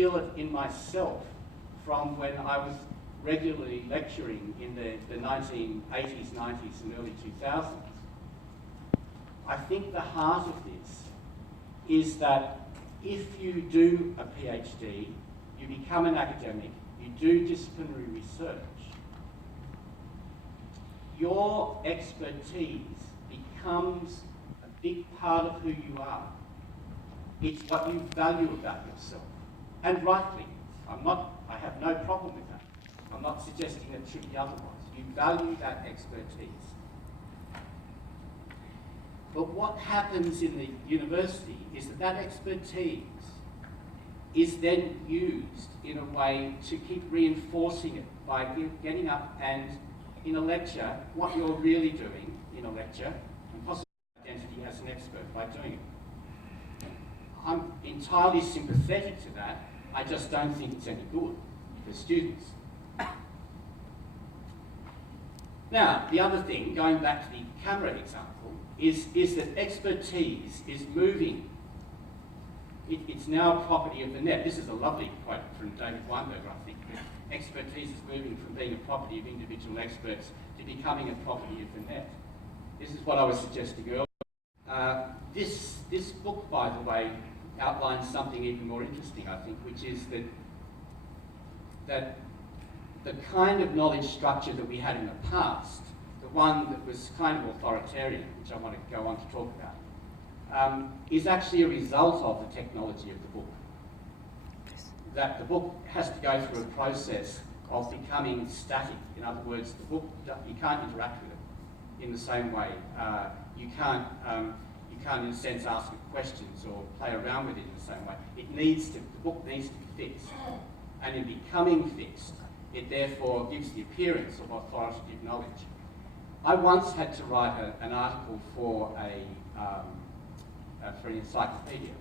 feel it in myself from when I was regularly lecturing in the 1980s, 90s and early 2000s. I think the heart of this is that if you do a PhD, you become an academic, you do disciplinary research, your expertise becomes a big part of who you are. It's what you value about yourself. And rightly, I have no problem with that. I'm not suggesting it should be otherwise. You value that expertise. But what happens in the university is that that expertise is then used in a way to keep reinforcing it by getting up and in a lecture, what you're really doing in a lecture, and possibly identity as an expert by doing it. I'm entirely sympathetic to that. I just don't think it's any good for students. Now, the other thing, going back to the camera example, is that expertise is moving. It's now a property of the net. This is a lovely quote from David Weinberger, I think. Expertise is moving from being a property of individual experts to becoming a property of the net. This is what I was suggesting earlier. This book, by the way, outlines something even more interesting, I think, which is that the kind of knowledge structure that we had in the past, the one that was kind of authoritarian, which I want to go on to talk about, is actually a result of the technology of the book. That the book has to go through a process of becoming static. In other words, the book, you can't interact with it in the same way. You can't, in a sense, ask it questions or play around with it in the same way. The book needs to be fixed. And in becoming fixed, it therefore gives the appearance of authoritative knowledge. I once had to write an article for an encyclopedia.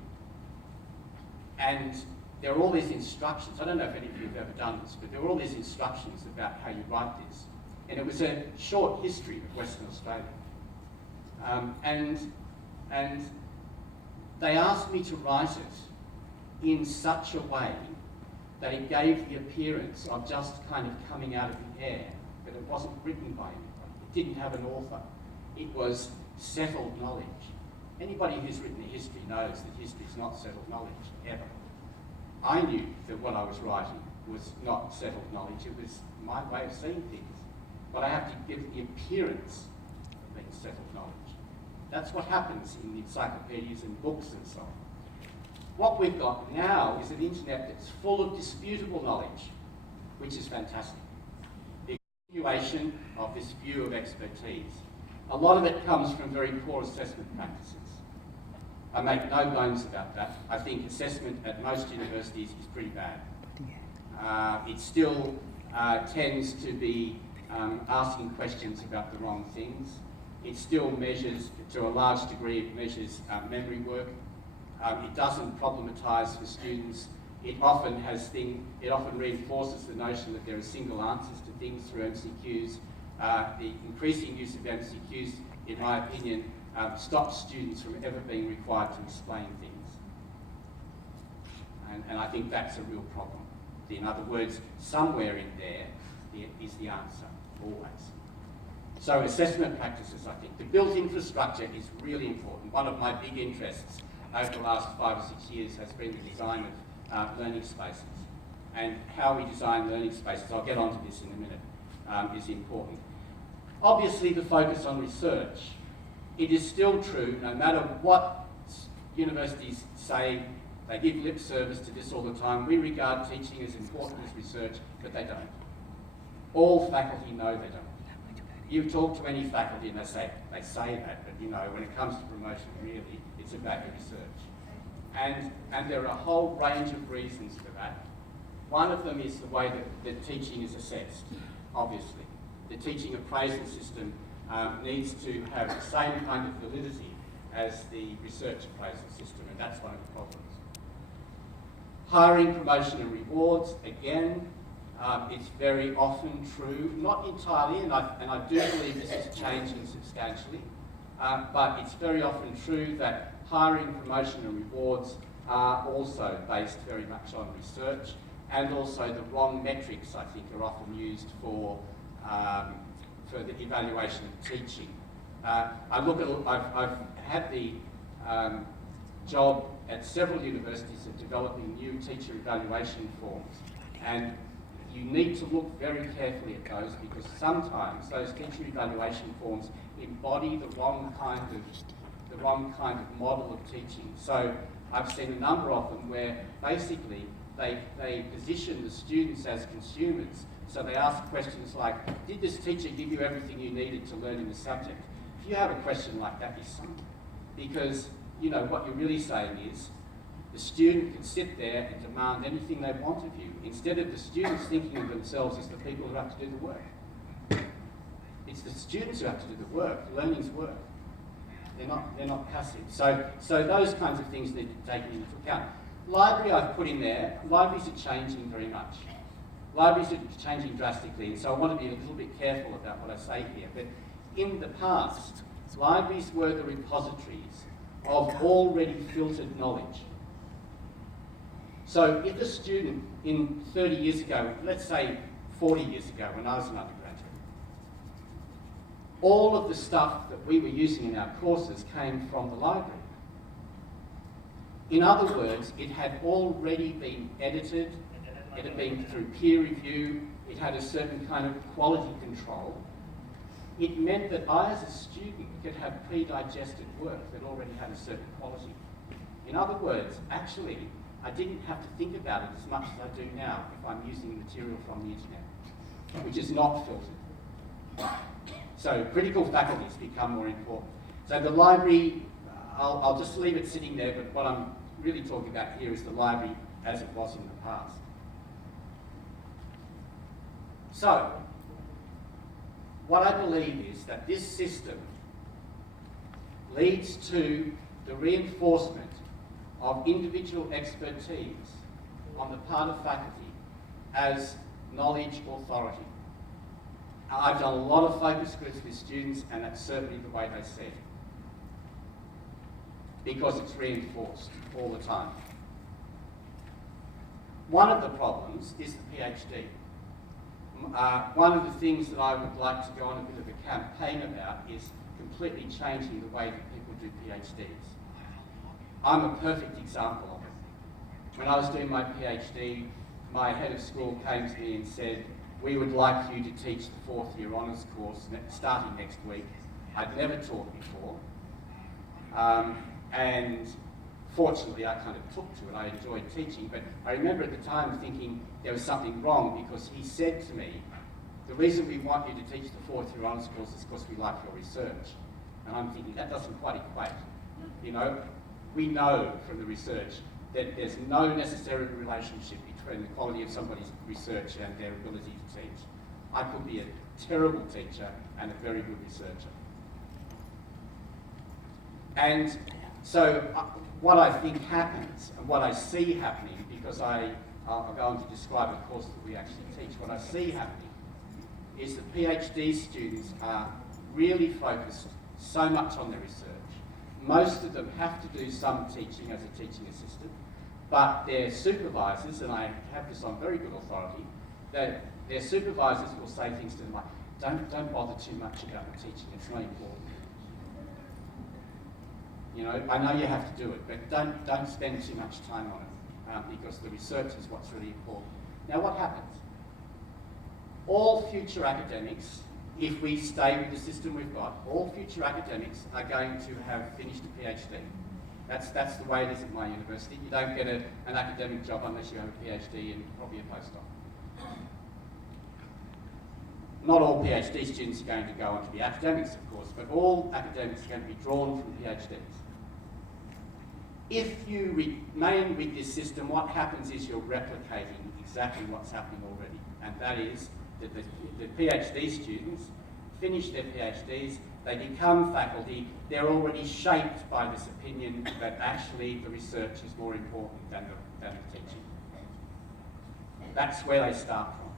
And there are all these instructions. I don't know if any of you have ever done this, but there were all these instructions about how you write this. And it was a short history of Western Australia. And they asked me to write it in such a way that it gave the appearance of just kind of coming out of the air, that it wasn't written by anybody. It didn't have an author. It was settled knowledge. Anybody who's written a history knows that history is not settled knowledge, ever. I knew that what I was writing was not settled knowledge. It was my way of seeing things. But I have to give the appearance of being settled knowledge. That's what happens in the encyclopedias and books and so on. What we've got now is an internet that's full of disputable knowledge, which is fantastic. The continuation of this view of expertise. A lot of it comes from very poor assessment practices. I make no bones about that. I think assessment at most universities is pretty bad. It still tends to be asking questions about the wrong things. It still measures, to a large degree, it measures memory work. It doesn't problematise for students. It often reinforces the notion that there are single answers to things through MCQs. The increasing use of MCQs, in my opinion, stops students from ever being required to explain things. And I think that's a real problem. In other words, somewhere in there is the answer, always. So assessment practices, I think. The built infrastructure is really important. One of my big interests over the last 5 or 6 years has been the design of learning spaces. And how we design learning spaces, I'll get onto this in a minute, is important. Obviously, the focus on research. It is still true, no matter what universities say, they give lip service to this all the time. We regard teaching as important as research, but they don't. All faculty know they don't. You talk to any faculty and they say that, but you know, when it comes to promotion, really, it's about the research. And there are a whole range of reasons for that. One of them is the way that teaching is assessed, obviously. The teaching appraisal system needs to have the same kind of validity as the research appraisal system, and that's one of the problems. Hiring, promotion and rewards, again, it's very often true, not entirely, and I do believe this is changing substantially, but it's very often true that hiring, promotion and rewards are also based very much on research, and also the wrong metrics, I think, are often used for the evaluation of teaching. I've had the job at several universities of developing new teacher evaluation forms, and you need to look very carefully at those, because sometimes those teacher evaluation forms embody the wrong kind of model of teaching. So I've seen a number of them where basically they position the students as consumers. So they ask questions like, did this teacher give you everything you needed to learn in the subject? If you have a question like that, you sunk. Because, you know, what you're really saying is, the student can sit there and demand anything they want of you, instead of the students thinking of themselves as the people who have to do the work. It's the students who have to do the work. Learning's work. They're not passive. So those kinds of things need to be taken into account. Library I've put in there. Libraries are changing very much. Libraries are changing drastically, and so I want to be a little bit careful about what I say here. But in the past, libraries were the repositories of already filtered knowledge. So if a student in 30 years ago, let's say 40 years ago when I was an undergraduate, all of the stuff that we were using in our courses came from the library. In other words, it had already been edited, it had been through peer review, it had a certain kind of quality control. It meant that I, as a student, could have pre-digested work that already had a certain quality. In other words, actually, I didn't have to think about it as much as I do now if I'm using material from the internet, which is not filtered. So critical faculties become more important. So the library, I'll just leave it sitting there, but what I'm really talking about here is the library as it was in the past. So, what I believe is that this system leads to the reinforcement of individual expertise on the part of faculty as knowledge authority. I've done a lot of focus groups with students, and that's certainly the way they see it, because it's reinforced all the time. One of the problems is the PhD. One of the things that I would like to go on a bit of a campaign about is completely changing the way that people do PhDs. I'm a perfect example of it. When I was doing my PhD, my head of school came to me and said, we would like you to teach the fourth year honours course starting next week. I'd never taught before. And fortunately, I kind of took to it. I enjoyed teaching, but I remember at the time thinking there was something wrong, because he said to me, the reason we want you to teach the fourth year honours course is because we like your research. And I'm thinking, that doesn't quite equate. You know, we know from the research that there's no necessary relationship between the quality of somebody's research and their ability to teach. I could be a terrible teacher and a very good researcher. And so what I think happens, and what I see happening, because I'll go on to describe a course that we actually teach, what I see happening is that PhD students are really focused so much on their research. Most of them have to do some teaching as a teaching assistant, but their supervisors, and I have this on very good authority, that their supervisors will say things to them like, don't bother too much about the teaching, it's not important. You know, I know you have to do it, but don't spend too much time on it, because the research is what's really important. Now what happens? All future academics, if we stay with the system we've got, all future academics are going to have finished a PhD. That's the way it is at my university. You don't get an academic job unless you have a PhD and probably a postdoc. Not all PhD students are going to go on to be academics, of course, but all academics are going to be drawn from PhDs. If you remain with this system, what happens is you're replicating exactly what's happening already, and that is that the PhD students finish their PhDs, they become faculty, they're already shaped by this opinion that actually the research is more important than the teaching. That's where they start from.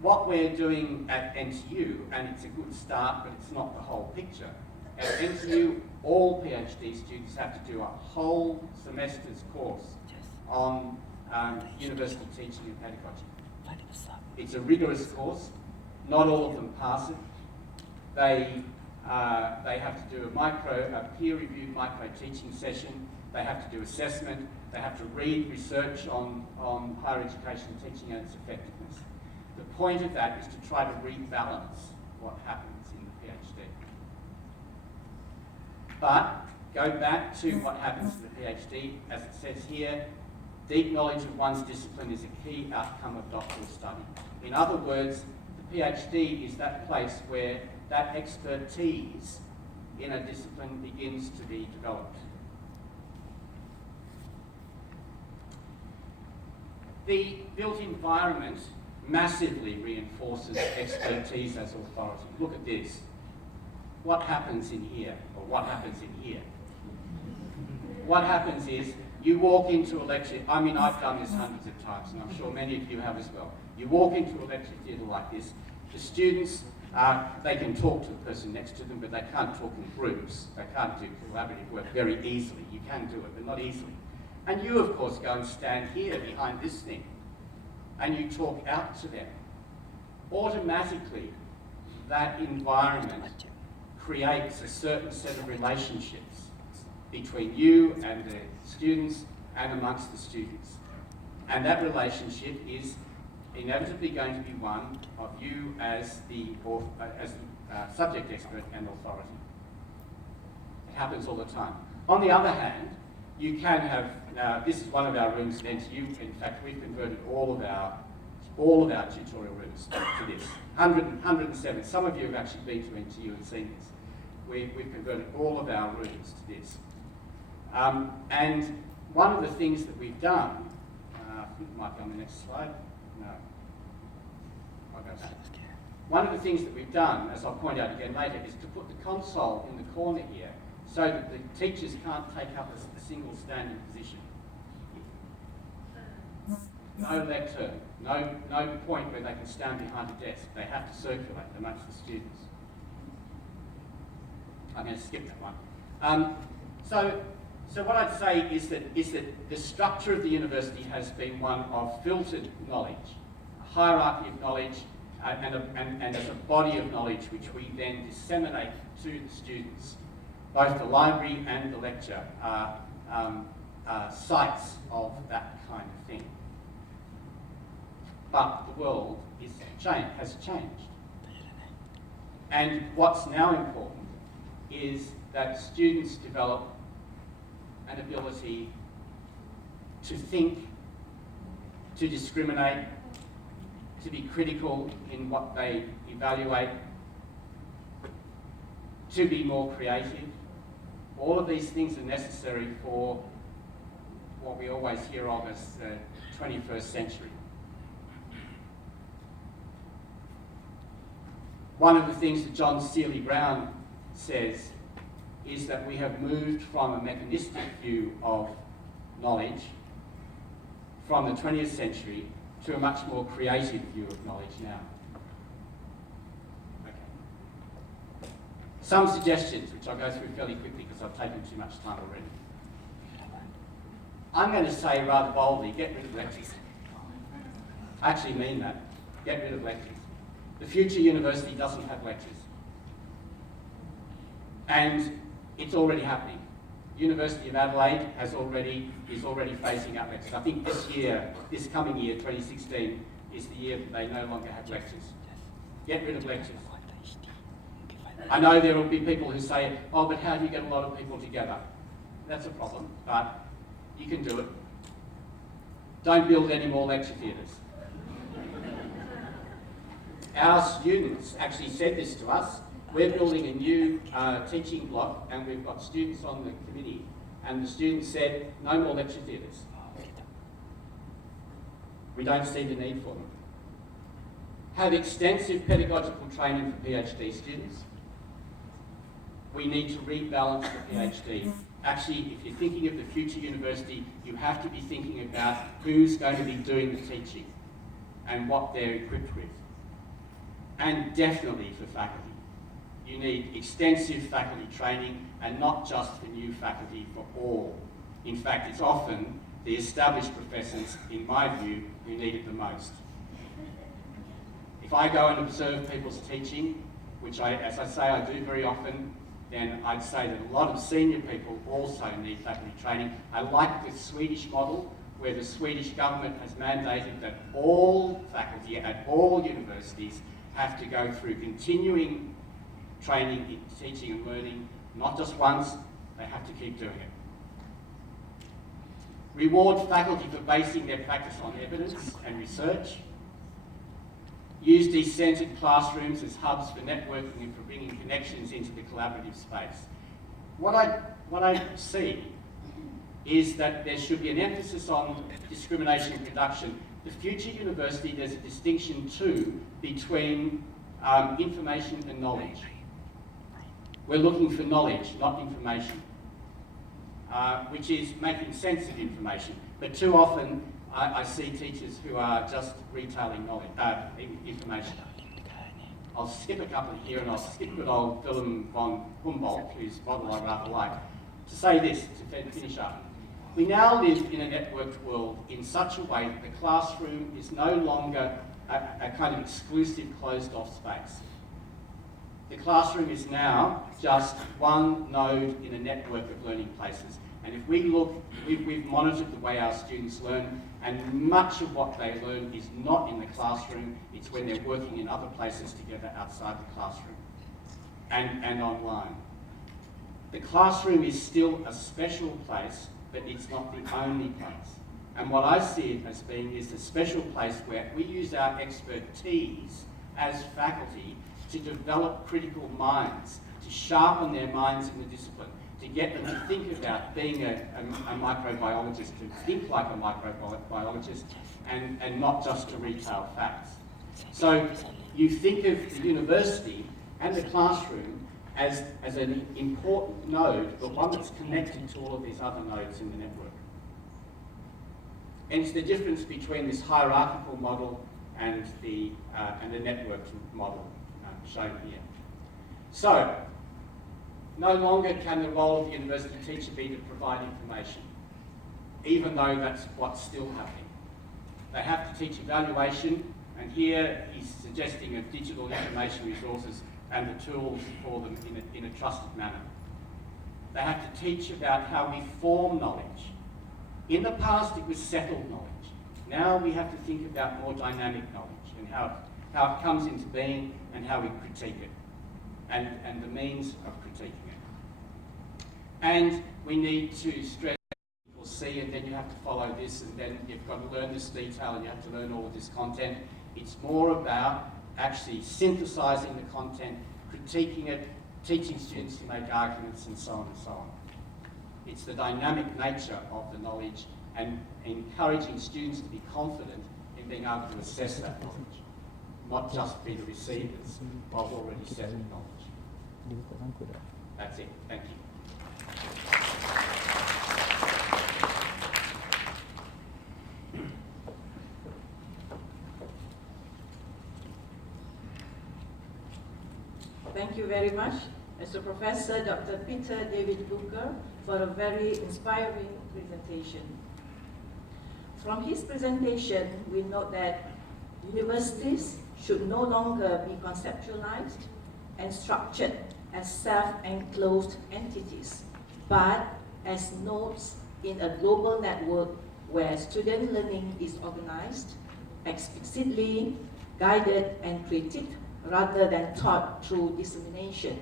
What we're doing at NTU, and it's a good start, but it's not the whole picture. At NTU, all PhD students have to do a whole semester's course on university teaching and pedagogy. It's a rigorous course. Not all of them pass it. They have to do a peer-reviewed micro-teaching session. They have to do assessment. They have to read research on higher education teaching and its effectiveness. The point of that is to try to rebalance what happens in the PhD. But go back to what happens in the PhD. As it says here, deep knowledge of one's discipline is a key outcome of doctoral study. In other words, the PhD is that place where that expertise in a discipline begins to be developed. The built environment massively reinforces expertise as authority. Look at this. What happens in here, or what happens in here? What happens is, you walk into a lecture, I mean, I've done this hundreds of times, and I'm sure many of you have as well. You walk into a lecture theatre like this, the students, they can talk to the person next to them, but they can't talk in groups. They can't do collaborative work very easily. You can do it, but not easily. And you, of course, go and stand here behind this thing, and you talk out to them. Automatically, that environment creates a certain set of relationships between you and the students and amongst the students. And that relationship is inevitably going to be one of you as the subject expert and authority. It happens all the time. On the other hand, you can have, now this is one of our rooms at NTU. In fact, we've converted all of our tutorial rooms to this. 107. Some of you have actually been to NTU and seen this. We've converted all of our rooms to this. And one of the things that we've done, I think it might be on the next slide. No. I'll go back. One of the things that we've done, as I'll point out again later, is to put the console in the corner here so that the teachers can't take up a single standing position. No lectern, no point where they can stand behind a desk. They have to circulate amongst the students. I'm going to skip that one. So what I'd say is that the structure of the university has been one of filtered knowledge, a hierarchy of knowledge, and as a body of knowledge which we then disseminate to the students. Both the library and the lecture are sites of that kind of thing. But the world has changed. And what's now important is that students develop an ability to think, to discriminate, to be critical in what they evaluate, to be more creative. All of these things are necessary for what we always hear of as the 21st century. One of the things that John Seely Brown says is that we have moved from a mechanistic view of knowledge from the 20th century to a much more creative view of knowledge now. Okay. Some suggestions, which I'll go through fairly quickly because I've taken too much time already. I'm going to say rather boldly, get rid of lectures. I actually mean that. Get rid of lectures. The future university doesn't have lectures. And it's already happening. University of Adelaide is already phasing out lectures. I think this coming year, 2016, is the year that they no longer have lectures. Get rid of lectures. I know there will be people who say, oh, but how do you get a lot of people together? That's a problem, but you can do it. Don't build any more lecture theatres. Our students actually said this to us. We're building a new teaching block, and we've got students on the committee, and the students said, no more lecture theatres. We don't see the need for them. Have extensive pedagogical training for PhD students. We need to rebalance the PhD. Actually, if you're thinking of the future university, you have to be thinking about who's going to be doing the teaching and what they're equipped with. And definitely for faculty. you need extensive faculty training, and not just for new faculty, for all. In fact, it's often the established professors, in my view, who need it the most. If I go and observe people's teaching, which as I say, I do very often, then I'd say that a lot of senior people also need faculty training. I like the Swedish model, where the Swedish government has mandated that all faculty at all universities have to go through continuing training in teaching and learning, not just once, they have to keep doing it. Reward faculty for basing their practice on evidence and research. Use decentered classrooms as hubs for networking and for bringing connections into the collaborative space. What I see is that there should be an emphasis on discrimination reduction. The future university, there's a distinction too between information and knowledge. We're looking for knowledge, not information, which is making sense of information. But too often, I see teachers who are just retailing knowledge, information. I'll skip a couple here, and I'll skip good old Willem von Humboldt, whose model I rather like, to say this, to finish up. We now live in a networked world in such a way that the classroom is no longer a kind of exclusive, closed-off space. The classroom is now just one node in a network of learning places. And if we look, we've monitored the way our students learn, and much of what they learn is not in the classroom, it's when they're working in other places together outside the classroom and online. The classroom is still a special place, but it's not the only place. And what I see it as being is a special place where we use our expertise as faculty to develop critical minds, to sharpen their minds in the discipline, to get them to think about being a microbiologist, to think like a microbiologist, and not just to retail facts. So you think of the university and the classroom as an important node, but one that's connected to all of these other nodes in the network. And it's the difference between this hierarchical model and the networked model shown here. So, no longer can the role of the university teacher be to provide information, even though that's what's still happening. They have to teach evaluation, and here he's suggesting of digital information resources and the tools for them in a trusted manner. They have to teach about how we form knowledge. In the past, it was settled knowledge. Now we have to think about more dynamic knowledge and how it comes into being and how we critique it, and the means of critiquing it. And we need to stress people see, and then you have to follow this, and then you've got to learn this detail, and you have to learn all of this content. It's more about actually synthesizing the content, critiquing it, teaching students to make arguments, and so on and so on. It's the dynamic nature of the knowledge and encouraging students to be confident in being able to assess that knowledge, not just be the receivers of already settled knowledge. That's it. Thank you. Thank you very much, Mr. Professor Dr. Peter David Booker, for a very inspiring presentation. From his presentation, we note that universities should no longer be conceptualized and structured as self-enclosed entities, but as nodes in a global network where student learning is organized, explicitly guided and critiqued, rather than taught through dissemination.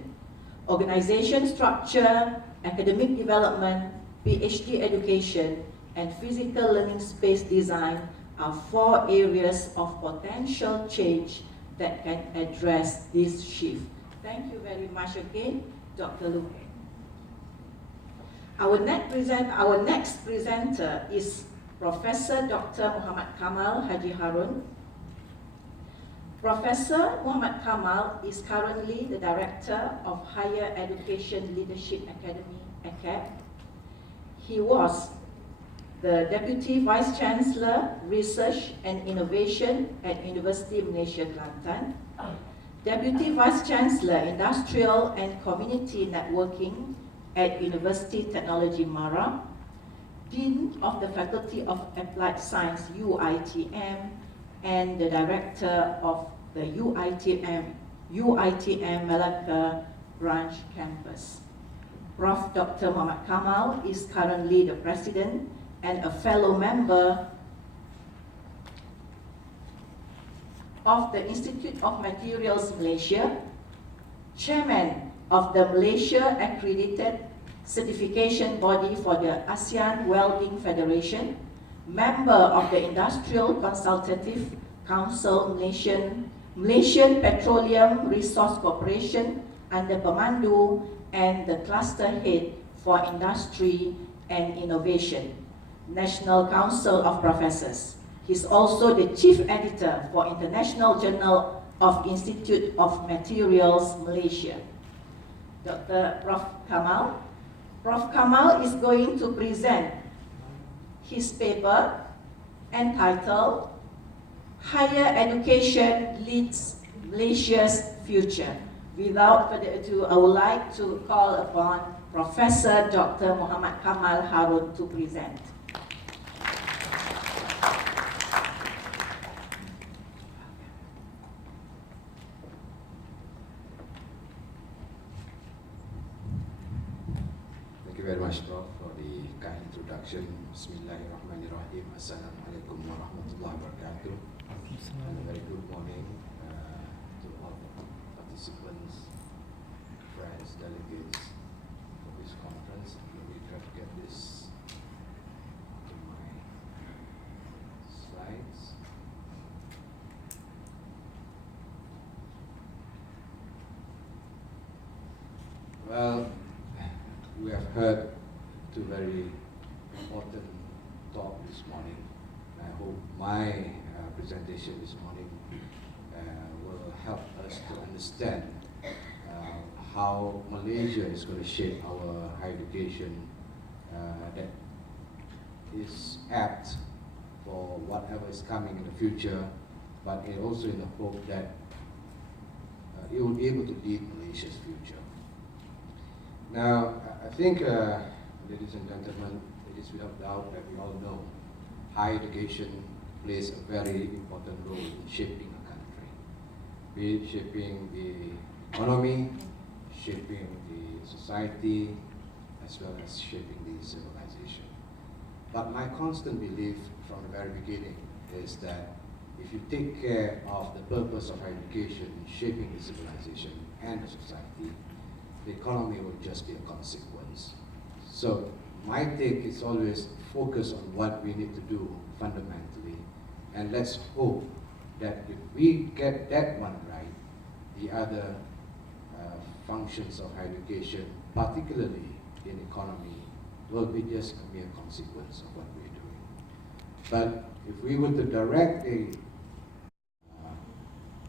Organization structure, academic development, PhD education, and physical learning space design are 4 areas of potential change that can address this shift. Thank you very much again, Dr. Luke. Our next presenter is Professor Dr. Muhammad Kamal Haji Harun. Professor Muhammad Kamal is currently the Director of Higher Education Leadership Academy, ACAD. He was the Deputy Vice Chancellor, Research and Innovation at University of Malaysia, Kelantan. Deputy Vice Chancellor, Industrial and Community Networking at University Technology Mara, Dean of the Faculty of Applied Science, UITM, and the Director of the UITM Malacca Branch Campus. Prof. Dr. Muhammad Kamal is currently the President and a fellow member of the Institute of Materials Malaysia, Chairman of the Malaysia Accredited Certification Body for the ASEAN Welding Federation, member of the Industrial Consultative Council Malaysian Petroleum Resource Corporation under Pemandu, and the Cluster Head for Industry and Innovation, National Council of Professors. He's also the Chief Editor for International Journal of Institute of Materials Malaysia. Dr. Prof. Kamal. Prof. Kamal is going to present his paper entitled Higher Education Leads Malaysia's Future. Without further ado, I would like to call upon Professor Dr. Muhammad Kamal Harun to present. Thank you very much, Prof, for the kind introduction. Bismillahirrahmanirrahim. Assalamualaikum warahmatullahi wabarakatuh. And a very good morning to all the participants, friends, delegates for this conference. Let me try to get this to my slides. Well, we have heard two very important talk this morning. I hope my presentation this morning will help us to understand how Malaysia is going to shape our higher education that is apt for whatever is coming in the future, but also in the hope that it will be able to lead Malaysia's future. Now, I think, ladies and gentlemen, it is without doubt that we all know higher education plays a very important role in shaping a country, be it shaping the economy, shaping the society, as well as shaping the civilization. But my constant belief from the very beginning is that if you take care of the purpose of higher education in shaping the civilization and the society, the economy will just be a consequence. So my take is always focus on what we need to do fundamentally, and let's hope that if we get that one right, the other functions of higher education, particularly in economy, will be just a mere consequence of what we're doing. But if we were to direct in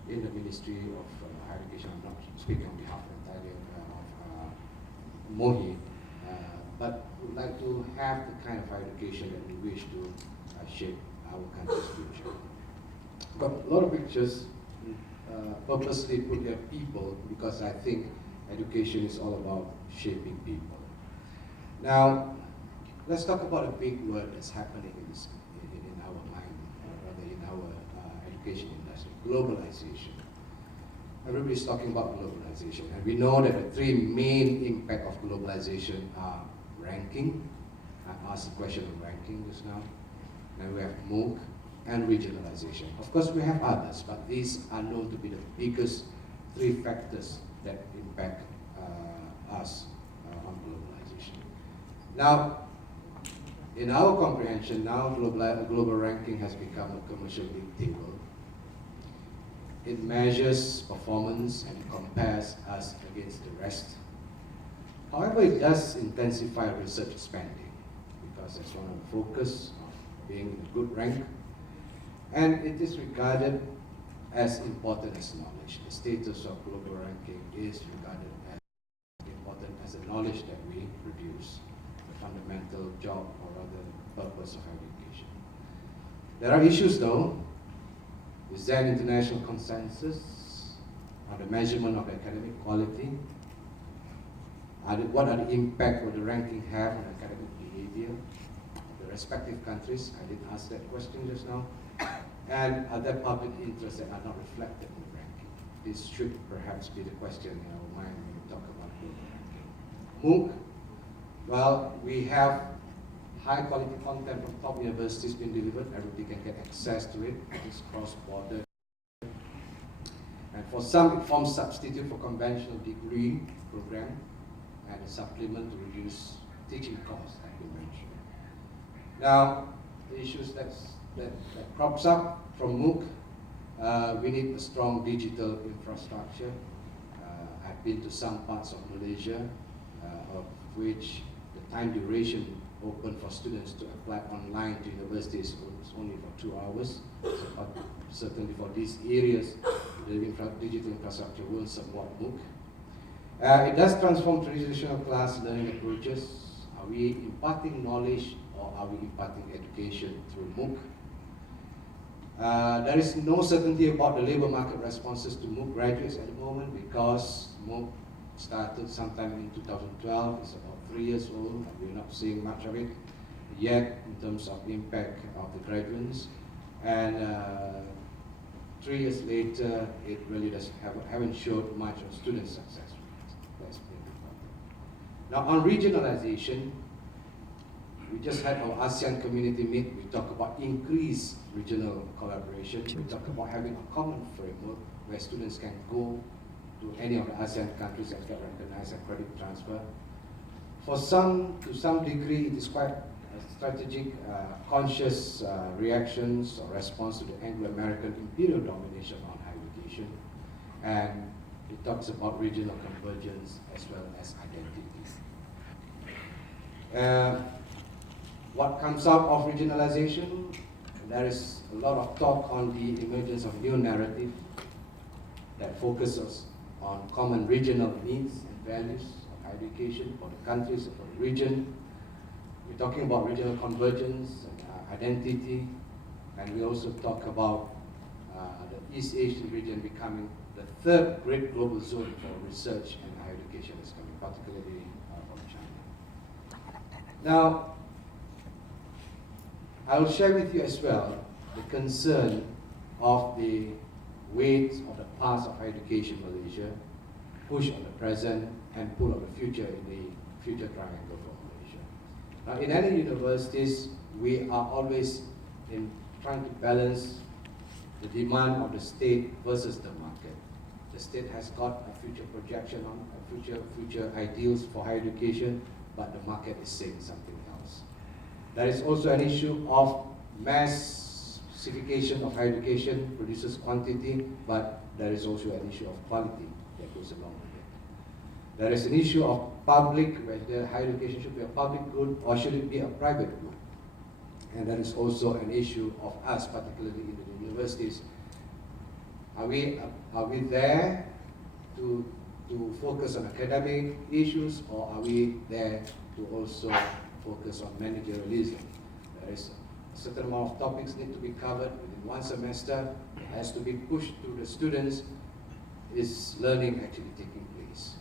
the Ministry of Higher Education, I'm not speaking on behalf entirely of MOHI, but would like to have the kind of higher education that we wish to shape our country's future. But a lot of pictures purposely put there people, because I think education is all about shaping people. Now, let's talk about a big word that's happening in our mind, rather in our education industry: globalization. Everybody's talking about globalization, and we know that the three main impacts of globalization are ranking. I asked the question of ranking just now. Then we have MOOC and regionalization. Of course, we have others, but these are known to be the biggest three factors that impact us on globalization. Now, in our comprehension, now global ranking has become a commercial league table. It measures performance and compares us against the rest. However, it does intensify research spending, because that's one of the focus of being in a good rank. And it is regarded as important as knowledge. The status of global ranking is regarded as important as the knowledge that we produce, the fundamental job, or rather purpose of education. There are issues though. Is there an international consensus on the measurement of academic quality, what are the impact of the ranking have on academic behavior, the respective countries, I did ask that question just now, and are there public interests that are not reflected in the ranking? This should perhaps be the question in our mind when we talk about global ranking. MOOC, well, we have high quality content from top universities being delivered. Everybody can get access to it. It's cross-border. And for some, it forms substitute for conventional degree program and a supplement to reduce teaching costs, like we mentioned. Now, the issues that crops up from MOOC, we need a strong digital infrastructure. I've been to some parts of Malaysia, of which the time duration open for students to apply online to universities is only for 2 hours. So, certainly for these areas, the digital infrastructure will support MOOC. It does transform traditional class learning approaches. Are we imparting knowledge or are we imparting education through MOOC? There is no certainty about the labor market responses to MOOC graduates at the moment because MOOC started sometime in 2012. It's about 3 years old, and we're not seeing much of it yet in terms of impact of the graduates. And 3 years later, it really haven't showed much of student success rate. That's been important. Now on regionalization, we just had our ASEAN community meet. We talk about increased regional collaboration. We talk about having a common framework where students can go to any of the ASEAN countries and get recognized and credit transfer. For some, to some degree, it is quite a strategic, conscious reactions or response to the Anglo-American imperial domination on higher education. And it talks about regional convergence as well as identity. What comes out of regionalization? There is a lot of talk on the emergence of new narrative that focuses on common regional needs and values of higher education for the countries, for the region. We're talking about regional convergence and identity, and we also talk about the East Asian region becoming the third great global zone for research and higher education is coming, particularly from China. Now, I will share with you as well the concern of the weight of the past of higher education in Malaysia, push on the present, and pull on the future in the future triangle for Malaysia. Now, in any universities, we are always in trying to balance the demand of the state versus the market. The state has got a future projection on future ideals for higher education, but the market is saying something else. There is also an issue of massification of higher education, produces quantity, but there is also an issue of quality that goes along with it. There is an issue of public, whether higher education should be a public good or should it be a private good. And there is also an issue of us, particularly in the universities. Are we there to focus on academic issues, or are we there to also focus on managerialism? There is a certain amount of topics need to be covered within one semester. It has to be pushed to the students. Is learning actually taking place?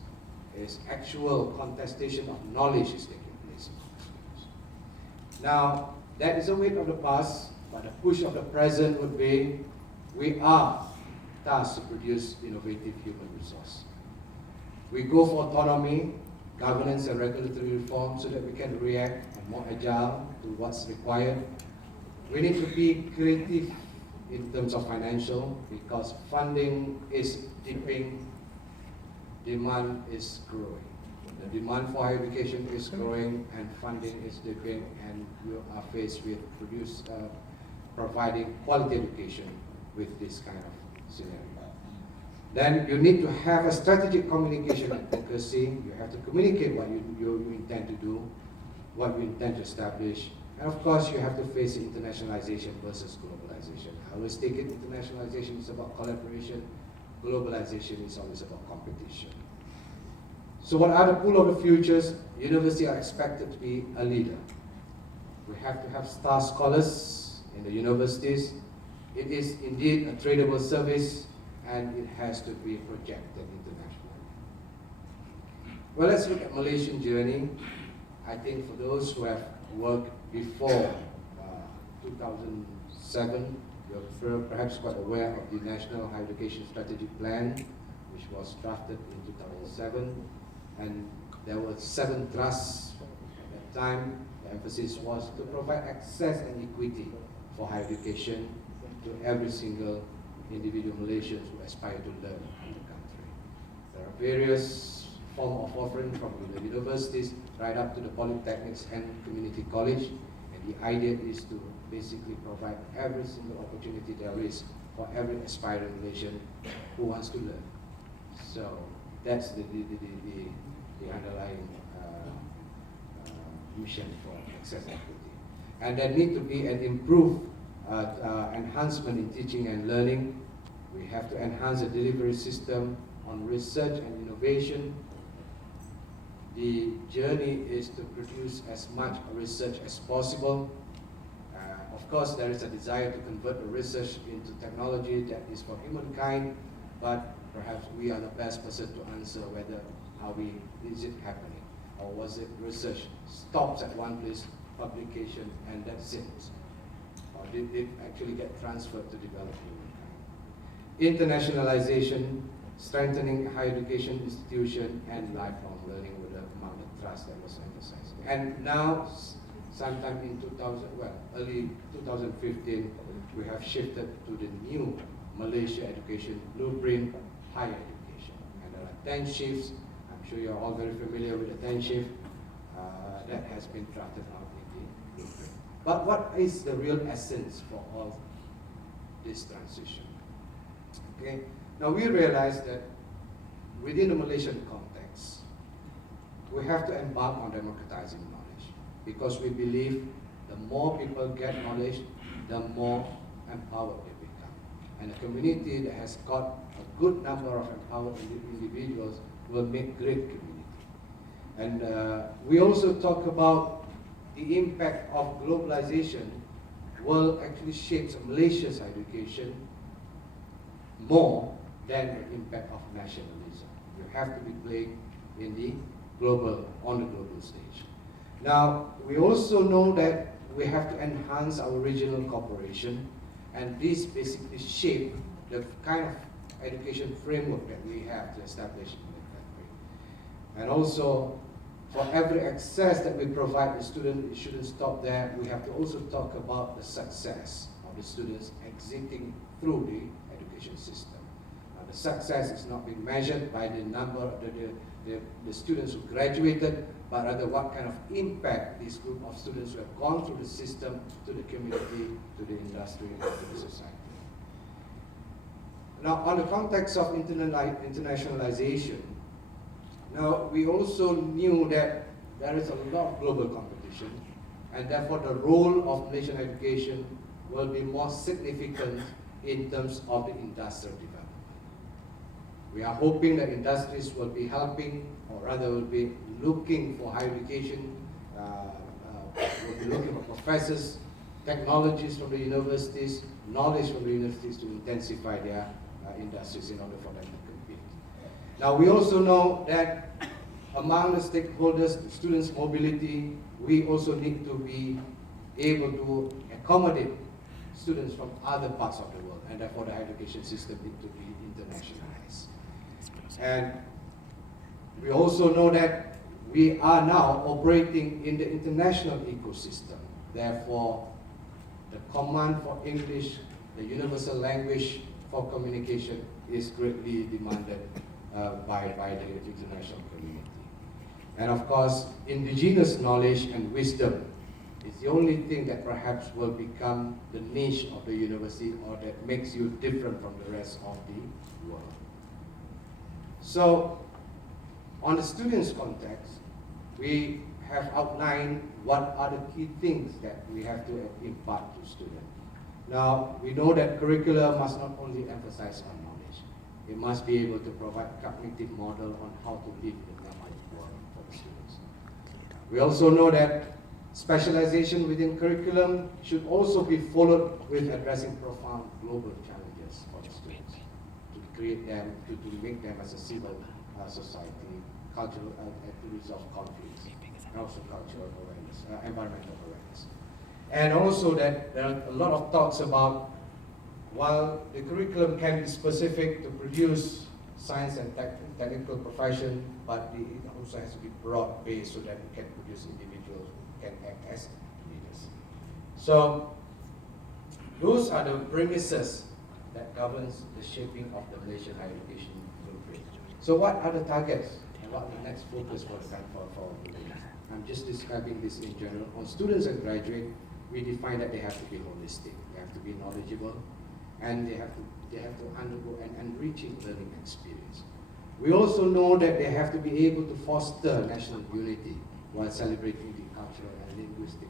Is actual contestation of knowledge is taking place among the students? Now, that is a weight of the past, but the push of the present would be, we are tasked to produce innovative human resource. We go for autonomy, governance and regulatory reform so that we can react and more agile to what's required. We need to be creative in terms of financial, because funding is dipping, demand is growing. The demand for higher education is growing and funding is dipping, and we are faced with providing quality education with this kind of scenario. Then you need to have a strategic communication advocacy. You have to communicate what you intend to do, what you intend to establish. And of course, you have to face internationalization versus globalization. I always take it, internationalization is about collaboration, globalization is always about competition. So what are the pool of the futures? Universities are expected to be a leader. We have to have star scholars in the universities. It is indeed a tradable service, and it has to be projected internationally. Well, let's look at Malaysian journey. I think for those who have worked before 2007, you're perhaps quite aware of the National Higher Education Strategic Plan, which was drafted in 2007, and there were 7 thrusts at that time. The emphasis was to provide access and equity for higher education to every single individual Malaysians who aspire to learn in the country. There are various forms of offering from the universities right up to the polytechnics and community college, and the idea is to basically provide every single opportunity there is for every aspiring Malaysian who wants to learn. So that's the underlying mission for access equity. And there need to be an improved enhancement in teaching and learning. We have to enhance the delivery system on research and innovation. The journey is to produce as much research as possible. Of course, there is a desire to convert the research into technology that is for humankind, but perhaps we are the best person to answer whether is it happening, or was it research stops at one place, publication, and that's it, or did it actually get transferred to develop humankind? Internationalization, strengthening higher education institution, and lifelong learning were among the thrust that was emphasized. And now, sometime in early 2015, we have shifted to the new Malaysia Education Blueprint, Higher Education. And there are 10 shifts. I'm sure you're all very familiar with the 10 shift that has been drafted out in the blueprint. But what is the real essence for all this transition? Okay. Now we realize that within the Malaysian context, we have to embark on democratizing knowledge, because we believe the more people get knowledge, the more empowered they become. And a community that has got a good number of empowered individuals will make great community. And we also talk about the impact of globalization will actually shape Malaysia's education more than the impact of nationalism. You have to be playing on the global stage. Now, we also know that we have to enhance our regional cooperation, and this basically shape the kind of education framework that we have to establish in the country. And also, for every access that we provide the student, it shouldn't stop there. We have to also talk about the success of the students exiting through the education system. Now, the success is not being measured by the number of the students who graduated, but rather what kind of impact this group of students who have gone through the system to the community, to the industry, and to the society. Now, on the context of internationalization, now we also knew that there is a lot of global competition, and therefore the role of Malaysian education will be more significant in terms of the industrial development. We are hoping that industries will be helping, or rather will be looking for higher education, will be looking for professors, technologies from the universities, knowledge from the universities to intensify their industries in order for them to compete. Now, we also know that among the stakeholders, the students' mobility, we also need to be able to accommodate students from other parts of the world, and therefore the higher education system needs to be internationalized. And we also know that we are now operating in the international ecosystem. Therefore, the command for English, the universal language for communication, is greatly demanded by the international community. And of course, indigenous knowledge and wisdom is the only thing that perhaps will become the niche of the university, or that makes you different from the rest of the world. So, on the students' context, we have outlined what are the key things that we have to impart to students. Now, we know that curricula must not only emphasize on knowledge, it must be able to provide cognitive model on how to live in the real world for the students. We also know that specialization within curriculum should also be followed with addressing profound global challenges for the students to create them, to make them as a civil society, cultural, to resolve conflicts, and also cultural awareness, environmental awareness. And also that there are a lot of talks about, while the curriculum can be specific to produce science and technical profession, but it also has to be broad-based so that we can produce individuals who can act as leaders. So those are the premises that governs the shaping of the Malaysian higher education blueprint. So what are the targets and what are the next focus for the I'm just describing this in general. On students and graduates, we define that they have to be holistic, they have to be knowledgeable, and they have to undergo an enriching learning experience. We also know that they have to be able to foster national unity while celebrating the cultural and linguistic